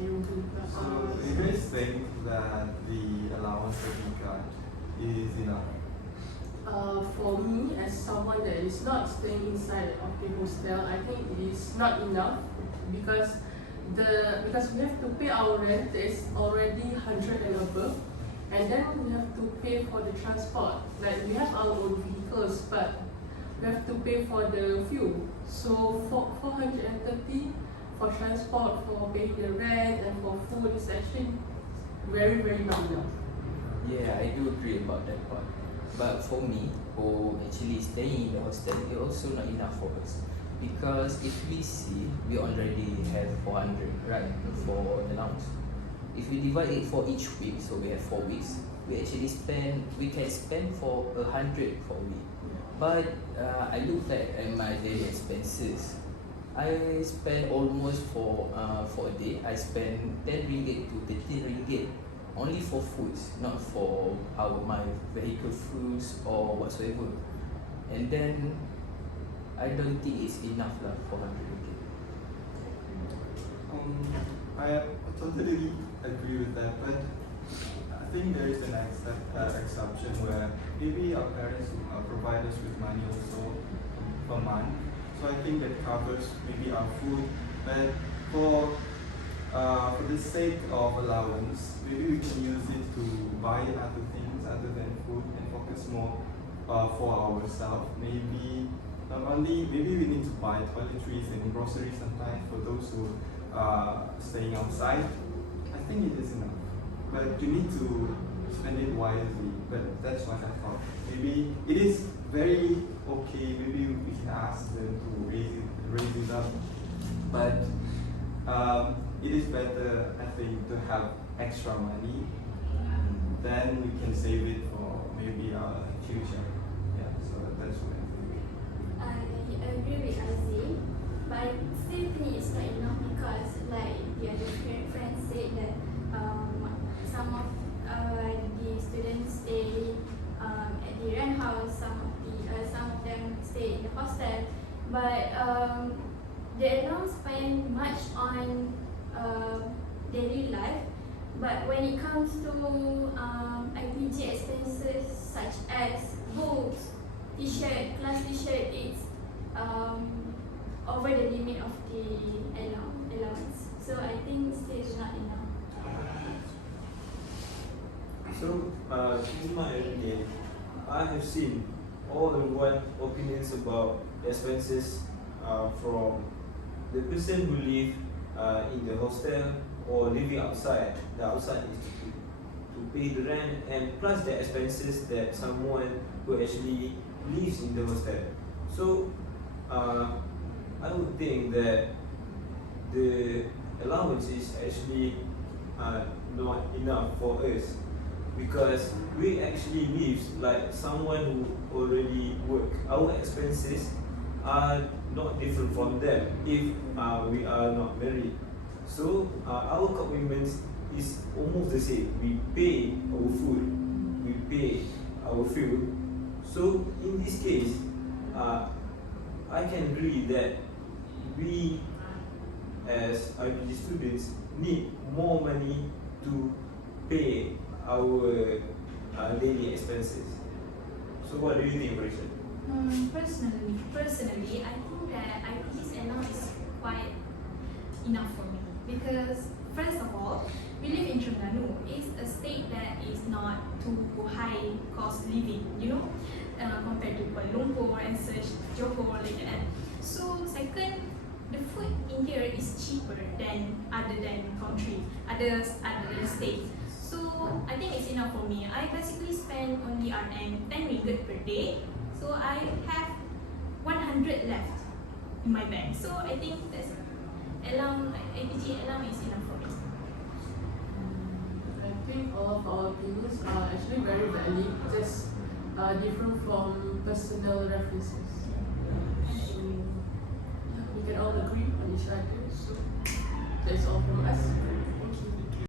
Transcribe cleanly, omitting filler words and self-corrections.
So you guys think that the allowance that we got is enough? For me, as someone that is not staying inside of the hostel, I think it is not enough because we have to pay our rent is already 100 and above, and then we have to pay for the transport. Like we have our own vehicles, but we have to pay for the fuel. So for 430 for transport, for paying the rent, and for food is actually very not enough. Yeah, I do agree about that part. But for me, who actually staying in the hostel, it also not enough for us. Because if we see, we already have 400, right, for the allowance. If we divide it for each week, so we have 4 weeks, we can spend for 100 for a week. But I look at my daily expenses. I spend almost for a day, I spend 10 ringgit to 13 ringgit only for foods, not for my vehicle fuels or whatsoever. And then I don't think it's enough lah for 100 ringgit. I totally agree with that, but I think there is an exception where maybe our parents provide us with money also per month. So I think that covers maybe our food, but for the sake of allowance, maybe we can use it to buy other things other than food and focus more for ourselves. Maybe we need to buy toiletries and groceries sometimes for those who are staying outside. I think it is enough, but you need to spend it wisely. But that's what I thought. Maybe it is very okay. Maybe we can ask them to raise it up, but it is better, I think, to have extra money. Then we can save it for maybe our future. Yeah, so that's what I think. I agree with Aziz, but I still think it's not enough because, like the other friends said, that some of the students stay at the rent house, some of them stay in the hostel, but they don't spend much on daily life. But when it comes to IPG expenses such as books, t-shirt, class t-shirt, it's over the limit of the allowance. So I think still it's not enough. So, in my opinion, I have seen all in one opinions about expenses from the person who live in the hostel or living outside. The outside is to pay the rent and plus the expenses that someone who actually lives in the hostel. So I would think that the allowance is actually not enough for us because we actually live like someone who already work. Our expenses are not different from them if we are not married. So our commitments is almost the same. We pay our food, we pay our fuel. So in this case, I can agree that we as IPG students need more money to pay our daily expenses. So what do you think, Marisha? Personally, I think that IPG's allowance is quite enough for me because first of all, we live in Terengganu. It's a state that is not too high cost living, compared to Kuala Lumpur and such, Johor like that. So second, the food in here is cheaper than other states. So I think it's enough for me. I basically spend only 10 ringgit per day. So I have 100 left in my bank. So I think that's IPG allowance is enough for me. I think all of our opinions are actually very valid, just different from personal references. So yeah, we can all agree on each other. So that's all from us.